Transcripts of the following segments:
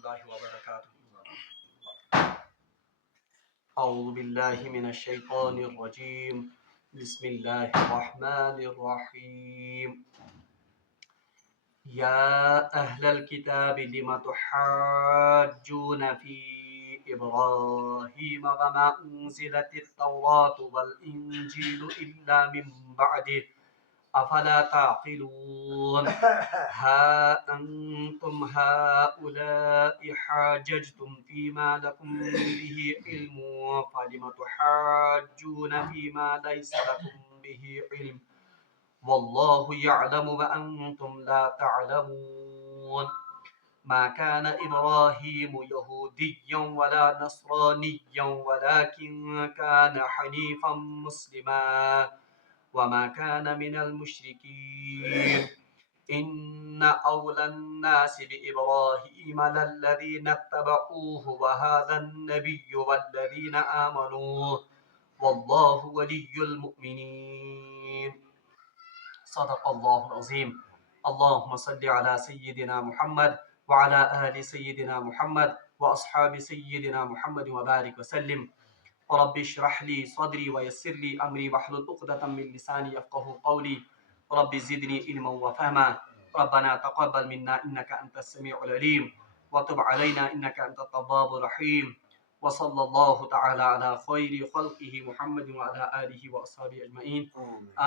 الله وبركاته. أعوذ بالله من الشيطان الرجيم. بسم الله الرحمن الرحيم. يا أهل الكتاب لم تحاجون في إبراهيم وما أنزلت التوراة والإنجيل إلا من بعده أفلا تعقلون. ها أنتم هؤلاء حاججتم فيما لكم به علم فلم تحاجون فيما ليس لكم به علم والله يعلم وأنتم لا تعلمون. ما كان إبراهيم يهوديا ولا نصرانيا ولكن كان حنيفا مسلما وما كان من المشركين. إن أولى الناس بإبراهيم للذين اتبعوه وهذا النبي والذين آمنوا والله ولي المؤمنين. صدق الله العظيم. اللهم صل على سيدنا محمد وعلى آل سيدنا محمد وأصحاب سيدنا محمد وبارك وسلم. رب اشرح لي صدري ويسر لي أمري واحلل عقدة من لساني يفقهوا قولي. رب زدني علما وفهما. ربنا تقبل منا إنك أنت السميع العليم وتب علينا إنك أنت التواب الرحيم. وصلى الله تعالى على خير خلقه محمد وعلى آله وأصحابه أجمعين.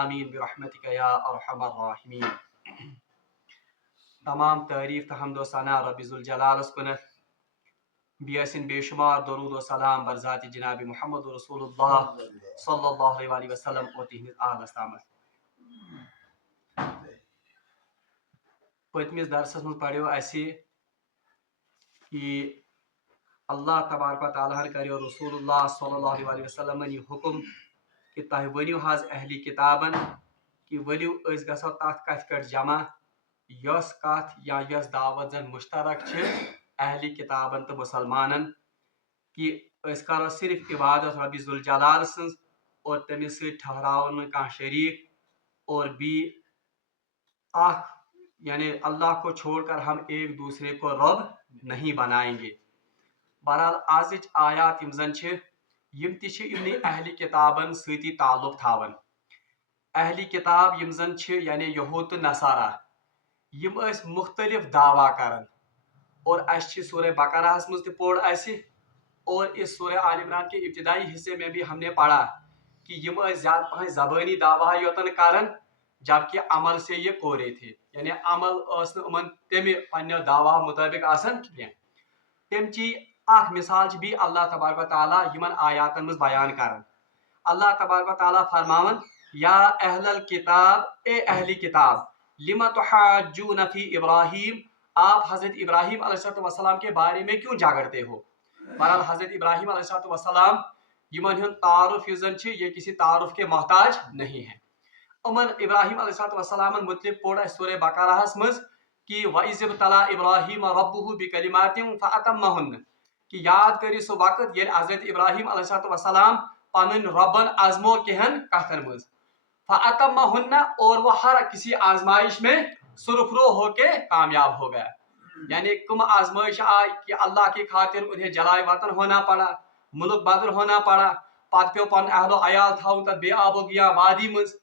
آمین برحمتک یا ارحم الراحمین. تمام تعریف تو حمد و ثنا رب ذوالجلالس کنت. بیسن بے شمار درود و سلام بر ذات جناب محمد رسول اللہ صلی اللہ علیہ وسلم اور تہندس آلس تامت. پتمس درسس من پڑھو اسی کہ اللہ تبارک و تعالیٰ کریو رسول اللہ صلی اللہ علیہ وسلم یہ حکم کہ تہ ونیو حض اہلی کتابن کہ ؤلِو أسۍ گژھو تَتھ کتھ پٮ۪ٹھ جمع یۄس کتھ یا یۄس دعوت زن مشترک چھِ اہلی کتابن تہٕ مسلمانن کہ أسۍ کرو صرف عبادت رب ذوالجلال سٕنٛز اور تٔمِس سۭتۍ ٹھہراوو نہٕ کانٛہہ شریٖک اور بیٚیہِ اکھ یعنی اللہ کو چھوڑ کر ہم ایک دوسرے کو رب نہیں بنائیں گے. بہرحال آزٕچ آیات یِم زن چھِ یم تہِ چھِ یِمنٕے اہلی کتابن سۭتی تعلق تھاون. اہلی کتاب یم زن چھِ یعنی یہود تہٕ نصارہ یم ٲسۍ مختلف دعویٰ کران اور اس چھِ سورہ بقرہس منٛز تہِ پوٚر اسہِ اور اس سورہ آل عمران کے ابتدائی حصے میں بھی ہم نے پڑھا کہ یم ٲسۍ زیادٕ پہن زبٲنی دعویٰ یوتن کران جبکہ عمل سے یہ کورے تھے یعنی عمل ٲس نہٕ یِمن تمہِ پننہِ دعویٰ مطٲبق آسان کینٛہہ. تمچی اکھ مثال چھِ بیٚیہِ اللہ تبارک و تعالیٰ یمن آیاتن منٛز بیان کران. اللہ تبارک و تعالیٰ فرماون یا اہل الکتاب اے اہلی کتاب لم تحاجون فی ابراہیم آپ حضرت ابراہیم علیہ السلام کے بارے میں کیوں جھگڑتے ہو. بہرحال حضرت ابراہیم علیہ السلام یمن ہند تعارف یُس زن چھِ یہ کسی تعارف کے محتاج نہیں ہے. امن ابراہیم علیہ السلام متعلق پوٚر اسہِ سورہ بقرہس منٛز کہ وَإِذِ ابْتَلَىٰ إِبْرَاهِيمَ رَبُّهُ بِكَلِمَاتٍ فَأَتَمَّهُنَّ کہ یاد کٔرِو سُہ وقت ییٚلہِ حضرت ابراہیم علیہ السلام پنن ربن آزمو کہن کتن مز فَأَتَمَّهُنَّ اور وہ ہر کسی آزمائش میں سرخرو ہو کے کامیاب ہو گیا. یعنی کم آزمائش آئی کہ اللہ کی خاطر انہیں جلائے وطن ہونا پڑا ملک بدر ہونا پڑا پت پیو پن اہل و عیال تھاؤن تر بے آب و گیا وادی مز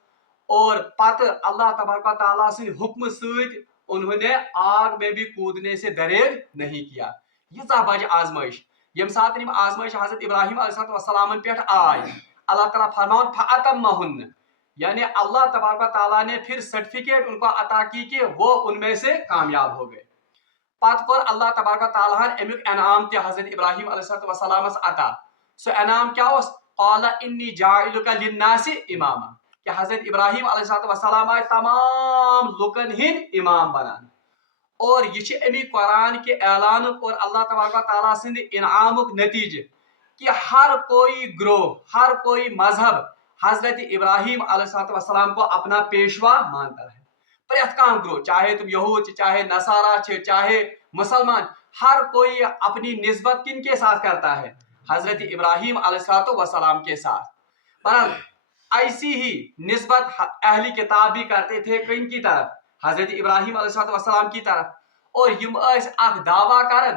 اور پت اللہ تبارک و تعالیٰ سے حکم سۭتۍ انہوں نے آگ میں بھی کودنے سے دریغ نہیں کیا. ییژاہ بج آزمائش یم سات آزمائش حضرت ابراہیم علیہ السلام پہ آئی اللہ تعالیٰ فرمان فَأَتَمَّهُنَّ یعنی اللہ تبارک و تعالیٰ نے پھر سرٹیفکیٹ ان کو عطا کی کہ وہ ان میں سے کامیاب ہو گئے. پت کور اللہ تبارک و تعالیٰ امیک انعام تہ حضرت ابراہیم علیہ السلام عطا. سو انعام کیا اس قال انی جاعلک للناس اماما کہ حضرت ابراہیم علیہ السلام آئے تمام لوکن ہند امام بنان. اور یہ امی قرآن کے اعلان اور اللہ تبارک و تعالیٰ سند انعام نتیجہ کہ ہر کوئی گروہ ہر کوئی مذہب حضرت ابراہیم علیہ السلام کو اپنا پیشوا مانتا ہے. پریت کام گروہ چاہے تم یہود چاہے نصارہ چاہے مسلمان ہر کوئی اپنی نسبت کن کے ساتھ کرتا ہے حضرت ابراہیم علیہ السلام کے ساتھ. ایسی ہی نسبت اہلی کتاب بھی کرتے تھے کن کی طرف حضرت ابراہیم علیہ السلام کی طرف. اور یم اک دعویٰ کرن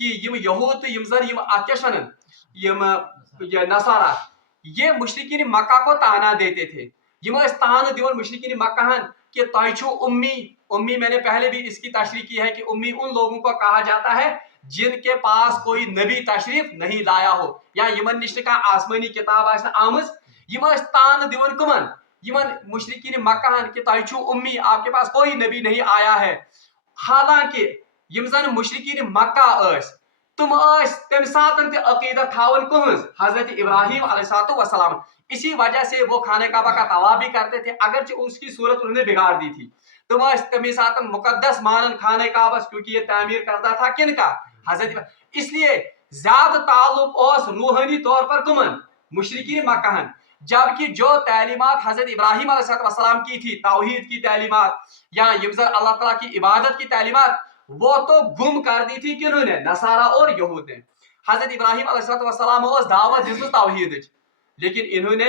کہ یم یہود تو یم زن یم اتکشن یم یہ نصارہ یہ مشرکین مکہ کو تانا دیتے تھے. یم اس تانا دیون مشرکین مکہ ہن کہ تۄہہِ چھو امی. امی میں نے پہلے بھی اس کی تشریح کی ہے کہ امی ان لوگوں کو کہا جاتا ہے جن کے پاس کوئی نبی تشریف نہیں لایا ہو یا یمن نش آسمانی کتاب آمز. یم اس تان دیون کمن یمن مشرکین مکہ ہن کہ تۄہہِ چھو امی, آپ کے پاس کوئی نبی نہیں آیا ہے. حالانکہ یم زن مشرکین مکہ اس تم تم ساتن تہ عقیدت تھاون کہنز حضرت ابراہیم علیہ السلام. اسی وجہ سے وہ خانہ کعبہ کا طواف بھی کرتے تھے اگرچہ اس کی صورت انہوں نے بگاڑ دی تھی. تم تمی ساتن مقدس مانن خانہ کعبہ کیونکہ یہ تعمیر کرتا تھا کن کا حضرت. اس لیے زیادہ تعلق اس روحانی طور پر کمن مشرکین مکہ ہن, جبکہ جو تعلیمات حضرت ابراہیم علیہ السلام کی تھی توحید کی تعلیمات یا یمزر اللہ تعالیٰ کی عبادت کی تعلیمات وہ تو گم کر دی تھی کنہوں نے نصارہ اور یہود نے. حضرت ابراہیم علیہ السلام اس دعوت دس توحید لیکن انہوں نے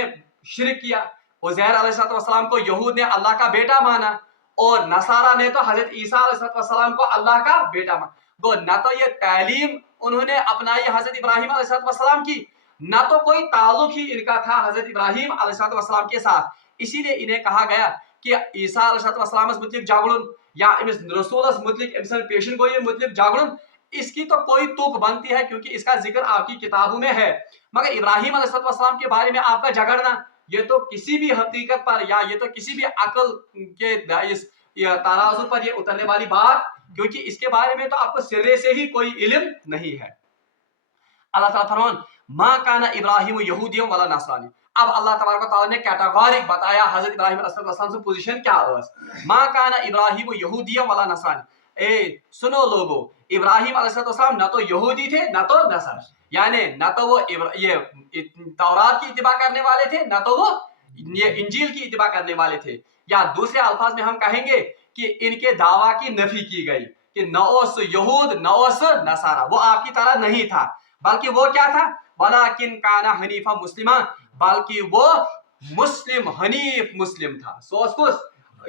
شرک کیا. عزیر علیہ السلام کو یہود نے اللہ کا بیٹا مانا اور نصارہ نے تو حضرت عیسیٰ علیہ السلام کو اللہ کا بیٹا مانا. گو نہ تو یہ تعلیم انہوں نے اپنائی حضرت ابراہیم علیہ السلام کی نہ تو کوئی تعلق ہی ان کا تھا حضرت ابراہیم علیہ السلام کے ساتھ. اسی لیے انہیں کہا گیا کہ عیسیٰ علیہ السلام متعلق جاگڑن یا امس رسولس متعلق امس پیشن گوئی متعلق جاگڑن اس کی تو کوئی توک بنتی ہے کیونکہ اس کا ذکر آپ کی کتابوں میں ہے. مگر ابراہیم علیہ السلام کے بارے میں آپ کا جھگڑنا یہ تو کسی بھی حقیقت پر یا یہ تو کسی بھی عقل کے ترازو پر یہ اترنے والی بات کیونکہ اس کے بارے میں تو آپ کو سرے سے ہی کوئی علم نہیں ہے. اللہ تعالیٰ فرمان ما کان ابراہیم یہودی ولا نصرانی. اب اللہ تبارک و تعالیٰ نے کیٹاگورک بتایا حضرت ابراہیم علیہ السلام سے پوزیشن کیا اس. ما کان ابراہیم یہودی ولا نصرانی. اے سنو لوگو, ابراہیم علیہ السلام نہ تو یہودی تھے نہ تو نصرانی, یعنی نہ تو وہ یہ تورات کی اتباع کرنے والے تھے نہ تو وہ یہ انجیل کی اتباع کرنے والے تھے. یا دوسرے الفاظ میں ہم کہیں گے کہ ان کے دعویٰ کی نفی کی گئی کہ نہ اس یہود نہ اس نصارہ, وہ آپ کی طرح نہیں تھا بلکہ وہ کیا تھا ولیکن کان حنیفا مسلما, بلکہ وہ مسلم حنیف مسلم تھا. سو اس کو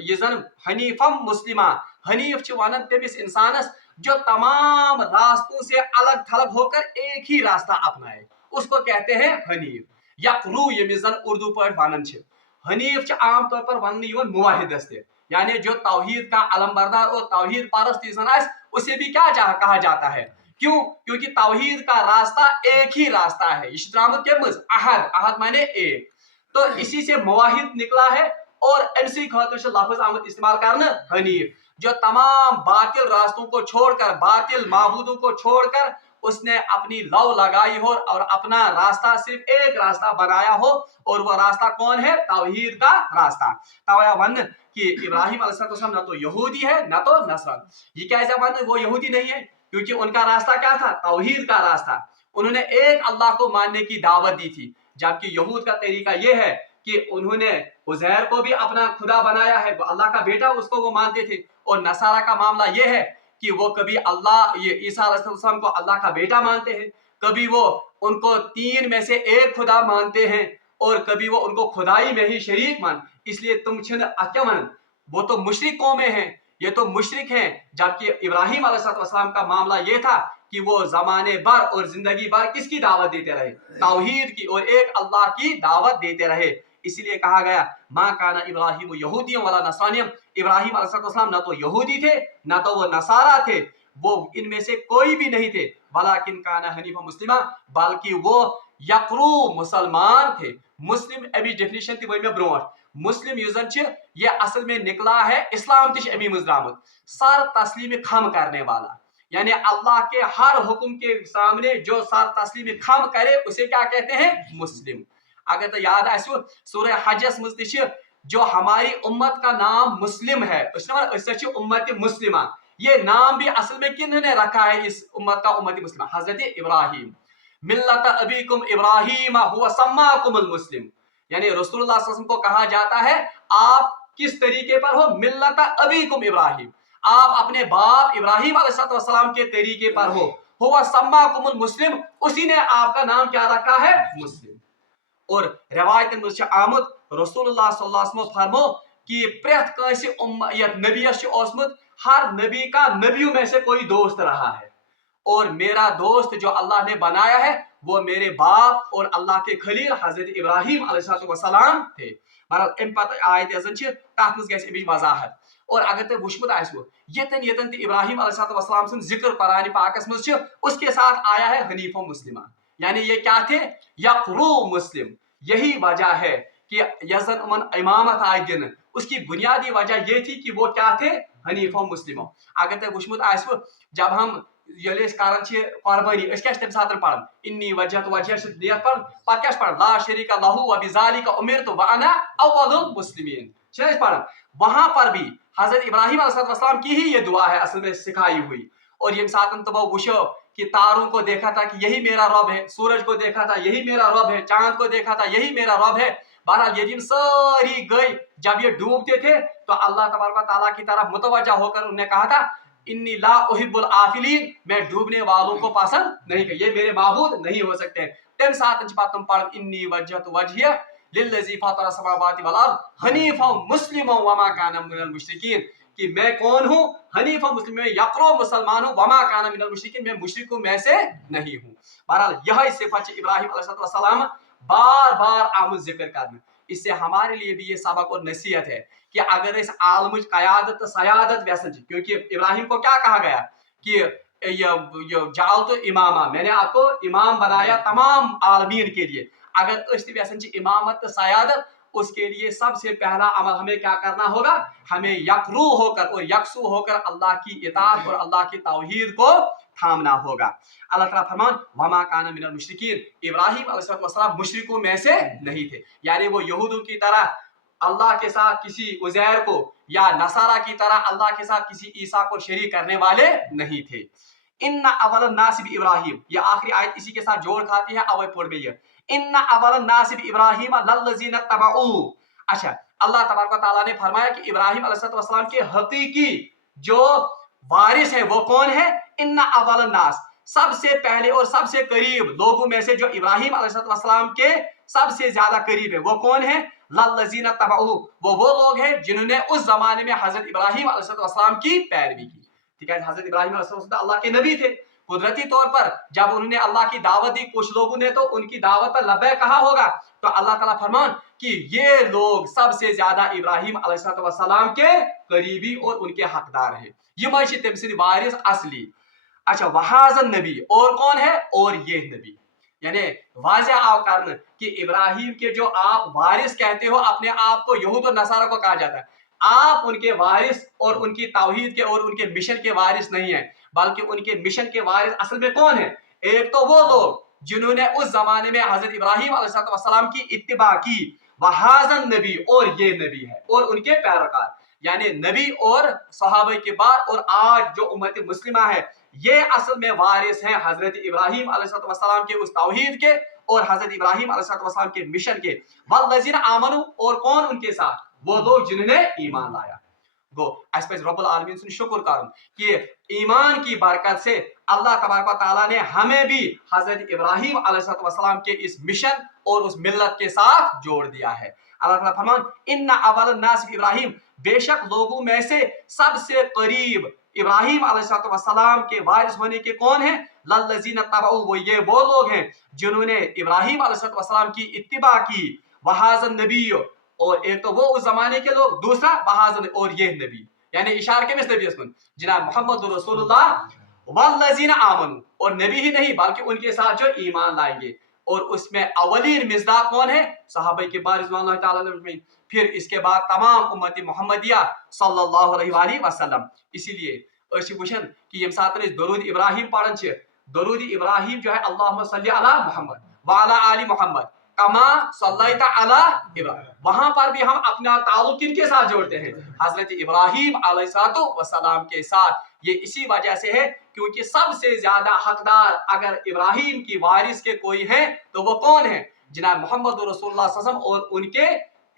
یہ زن حنیفم مسلمہ, حنیف چھ ونان تمس انسانس جو تمام راستوں سے الگ تھلگ ہو کر ایک ہی راستہ اپنائے اس کو کہتے ہیں حنیف. یقرو یمس زن اردو پاٹ ونان چھ حنیف چھ عام طور پر ون یوان موحدس تے, یعنی جو توحید کا علم بردار اور توحید پرست انسان ہے اسے بھی کیا کہا جاتا ہے. کیوں؟ کیونکہ توحید کا راستہ ایک ہی راستہ ہے. یہ درامت کے مز احد, احد مانے ایک, تو اسی سے موحد نکلا ہے اور اسی خاطر سے لفظ آمد استعمال کرنا حنیف, جو تمام باطل راستوں کو چھوڑ کر باطل معبودوں کو چھوڑ کر اس نے اپنی لو لگائی ہو اور اپنا راستہ صرف ایک راستہ بنایا ہو, اور وہ راستہ کون ہے؟ توحید کا راستہ. توایا ون کہ ابراہیم علیہ السلام نہ تو یہودی ہے نہ تو نصرانی. یہ کیسے ون وہ یہودی نہیں ہے کیونکہ ان کا راستہ کیا تھا؟ توحید کا راستہ. انہوں نے ایک اللہ کو ماننے کی دعوت دی تھی, جبکہ یہود کا طریقہ یہ ہے کہ انہوں نے عزیر کو بھی اپنا خدا بنایا ہے, اللہ کا بیٹا اس کو وہ مانتے تھے. اور نصارہ کا معاملہ یہ ہے کہ وہ کبھی اللہ یہ عیسیٰ علیہ السلام کو اللہ کا بیٹا مانتے ہیں, کبھی وہ ان کو تین میں سے ایک خدا مانتے ہیں اور کبھی وہ ان کو خدائی میں ہی شریک مان. اس لیے تم چھن اکمن وہ تو مشرک قومیں ہیں, یہ تو مشرک ہیں. جبکہ ابراہیم علیہ السلام کا معاملہ یہ تھا کہ وہ زمانے بھر اور زندگی بھر کس کی دعوت دیتے رہے؟ توحید کی اور ایک اللہ کی دعوت دیتے رہے. اسی لیے کہا گیا ما کان ابراہیم یہودی ولا نصرانی. ابراہیم علیہ السلام نہ تو یہودی تھے نہ تو وہ نصارہ تھے, وہ ان میں سے کوئی بھی نہیں تھے. ولیکن کان حنیفا مسلما, بلکہ وہ یقرو مسلمان تھے. مسلم ابھی ڈیفینیشن تھی میں برونٹ, مسلم یوزن چھ یہ اصل میں نکلا ہے اسلام تش امی مزرامت سر تسلیم خم کرنے والا, یعنی اللہ کے ہر حکم کے سامنے جو سر تسلیم خم کرے اسے کیا کہتے ہیں؟ مسلم. اگر تو یاد آسو سورہ حجس مز جو ہماری امت کا نام مسلم ہے, اس سے امت مسلمہ, یہ نام بھی اصل میں کن نے رکھا ہے اس امت کا امت مسلمہ؟ حضرت ابراہیم. ملت ابیکم ابراہیم هو سماکم المسلم, یعنی رسول اللہ صلی اللہ علیہ وسلم کو کہا جاتا ہے آپ کس طریقے پر ہو؟ ملت ابیکم ابراہیم, آپ اپنے باپ ابراہیم علیہ السلام کے طریقے پر ہو. هو سماکم المسلم, اسی نے آپ کا نام کیا رکھا ہے؟ مسلم. اور روایت مجھ آمد رسول اللہ صلی اللہ علیہ وسلم فرمو کہ پریت کنسی نبیس اوسمت, ہر نبی کا نبیوں میں سے کوئی دوست رہا ہے, اور میرا دوست جو اللہ نے بنایا ہے وہ میرے باپ اور اللہ کے خلیل حضرت ابراہیم علیہ السلام تھے. بہرحال ام پتہ آیت ازن تک مز گژھِ امِچ وضاحت. اور اگر تُہۍ وٕچھمُت آسِوٕ یتن تہِ ابراہیم علیہ السلام سُنٛد ذکر قرآن پاکس مز اس کے ساتھ آیا ہے حنیف و مسلمہ، یعنی یہ کیا تھے؟ یقرو مسلم. یہی وجہ ہے کہ یس زن امن امامت آئی دن اس کی بنیادی وجہ یہ تھی کہ وہ کیا تھے؟ حنیف و مسلموں. اگر تُہۍ وٕچھمُت آسِوٕ جب ہم ییٚلہِ أسۍ کران چھِ قۄربٲنی أسۍ کیٛاہ چھِ تَمہِ ساتہٕ پران؟ انی وجہت وجہ چھِ نیت پران، پتہٕ کیٛاہ چھِ پران؟ لا شریٖک لہو وبذالک امرت وانا اول المسلمین چھِ أسۍ پران. وہاں پر بھی حضرت ابراہیم علیہ السلام کی ہی یہ دعا ہے اصل میں سکھائی ہوئی. اور یم ساتن تمو وچھو کہ تاروں کو دیکھا تھا کہ یہی میرا رب ہے، سورج کو دیکھا تھا یہی میرا رب ہے، چاند کو دیکھا تھا یہی میرا رب ہے. بہرحال یہ دن ساری گئی جب یہ ڈوبتے تھے تو اللہ تبارک و تعالیٰ کی طرف متوجہ ہو کر انہوں نے کہا تھا انی لا احب العافلین، میں ڈوبنے والوں کو پسند نہیں کہ یہ میرے معبود نہیں ہو سکتے. تم ساتھ تم پڑھ انی وجہت وجہیہ للذی فاطر السماوات والارض حنیفا مسلما وما کان من المشرکین، کہ میں کون ہوں؟ حنیف و مسلم، میں یقرو مسلمان ہوں، وما کان من المشرکین، میں مشرکوں میں سے نہیں ہوں. بہرحال یہی صفت ابراہیم علیہ السلام بار بار آمد ذکر کرنا. اس سے ہمارے لیے بھی یہ سبق اور نصیحت ہے کہ اگر اس عالم قیادت سیادت ویسن، کیونکہ ابراہیم کو کیا کہا گیا کہ جعلت امامہ، میں نے آپ کو امام بنایا تمام عالمین کے لیے. اگر اس ویسن امامت سیادت، اس کے لیے سب سے پہلا عمل ہمیں کیا کرنا ہوگا؟ ہمیں یکرو ہو کر اور یکسو ہو کر اللہ کی اطاعت اور اللہ کی توحید کو تھامنا ہوگا. اللہ تعالیٰ فرمان وما کان من المشرکین، ابراہیم علیہ السلام مشرکوں میں سے نہیں تھے. یعنی وہ یہودوں کی طرح اللہ کے ساتھ کسی عزیر کو یا نصارہ کی طرح اللہ کے ساتھ کسی عیسیٰ کو شریک کرنے والے نہیں تھے. ان اول الناس بابراہیم، یہ آخری آیت اسی کے ساتھ جوڑ کھاتی ہے. اوے پڑھ میں ان اول الناس بابراہیم للذین اتبعوہ. اچھا، اللہ تبارک و تعالیٰ نے فرمایا کہ ابراہیم علیہ السلام کے حقیقی جو وارث ہیں وہ کون ہے؟ ان اول الناس، سب سے پہلے اور سب سے قریب لوگوں میں سے جو ابراہیم علیہ السلام کے سب سے زیادہ قریب ہے وہ کون ہے؟ للذین اتبعوہ، وہ لوگ ہیں جنہوں نے اس زمانے میں حضرت ابراہیم علیہ السلام کی پیروی کی. ٹھیک ہے، حضرت ابراہیم علیہ السلام اللہ کے نبی تھے. قدرتی طور پر جب انہوں نے اللہ کی دعوت دی، کچھ لوگوں نے تو ان کی دعوت پر لبیک کہا ہوگا، تو اللہ تعالیٰ فرمان کہ یہ لوگ سب سے زیادہ ابراہیم علیہ السلام کے قریبی اور ان کے حقدار ہیں. یہ تم سے وارث اصلی. اچھا، وہاذا نبی، اور کون ہے؟ اور یہ نبی. یعنی واضح آؤ کرنا کہ ابراہیم کے جو آپ وارث کہتے ہو اپنے آپ کو، یہود و نصارہ کو کہا جاتا ہے، آپ ان کے وارث اور ان کی توحید کے اور ان کے مشن کے وارث نہیں ہیں، بلکہ ان کے مشن کے وارث اصل میں کون ہیں؟ ایک تو وہ لوگ جنہوں نے اس زمانے میں حضرت ابراہیم علیہ السلام کی اتباع کی، وہاذا نبی، اور یہ نبی ہے اور ان کے پیروکار. یعنی نبی اور صحابہ کے بعد اور آج جو امت مسلمہ ہے، یہ اصل میں وارث ہیں حضرت ابراہیم علیہ السلام کے اس توحید کے اور حضرت ابراہیم علیہ السلام کے مشن کے. والذین آمنوا، اور کون ان کے ساتھ؟ وہ لوگ جنہوں نے ایمان لایا. گو اس پہ رب العالمین سے شکر کروں کہ ایمان کی برکت سے اللہ تبارک و تعالیٰ نے ہمیں بھی حضرت ابراہیم علیہ السلام کے اس مشن اور اس ملت کے ساتھ جوڑ دیا ہے. اللہ تعالیٰ فرمان ان اول الناس ابراہیم، بے شک لوگوں میں سے سب سے قریب ابراہیم علیہ السلام کے وارث ہونے کے کون ہیں؟ للذین اتبعوہ، وہ لوگ ہیں جنہوں نے ابراہیم علیہ السلام کی اتباع کی. وہاذا النبی، اور ایک تو وہ اس زمانے کے لوگ، دوسرا وہاذا، اور یہ نبی. یعنی اشارہ کے نبی اسمن جناب محمد رسول اللہ. والذین آمنوا، اور نبی ہی نہیں بلکہ ان کے ساتھ جو ایمان لائیں گے. اور اس میں اولین مصداق کون ہے؟ صحابہ کے بارے رضوان اللہ تعالیٰ علیہ. پھر اس کے بعد تمام امت محمدیہ صلی اللہ علیہ وآلہ وسلم. اسی لیے اسی وچھن کہ یم ساتھ درود ابراہیم پڑھن چھ، درود ابراہیم جو ہے اللہم صلی علی محمد وعلی آل محمد کما صلیت علی ابراہیم، وہاں پر بھی ہم اپنا تعلق کن کے ساتھ جوڑتے ہیں؟ حضرت ابراہیم علیہ السلام کے ساتھ. یہ اسی وجہ سے ہے کیونکہ سب سے زیادہ حقدار اگر ابراہیم کی وارث کے کوئی ہیں تو وہ کون ہیں؟ جناب محمد رسول اللہ صلی اللہ علیہ وسلم اور ان کے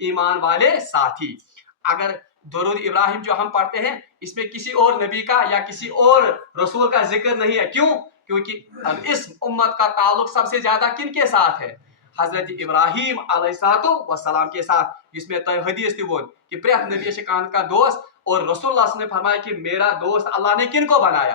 ایمان والے ساتھی. اگر درود ابراہیم جو ہم پڑھتے ہیں اس میں کسی اور نبی کا یا کسی اور رسول کا ذکر نہیں ہے. کیوں؟ کیونکہ اس امت کا تعلق سب سے زیادہ کن کے ساتھ ہے؟ حضرت ابراہیم علیہ السلام کے ساتھ. جس میں حدیث تھی وہ کہ پریت نبی شکان کا دوست، اور رسول اللہ صلی اللہ علیہ وسلم نے فرمایا کہ میرا دوست اللہ نے کن کو بنایا؟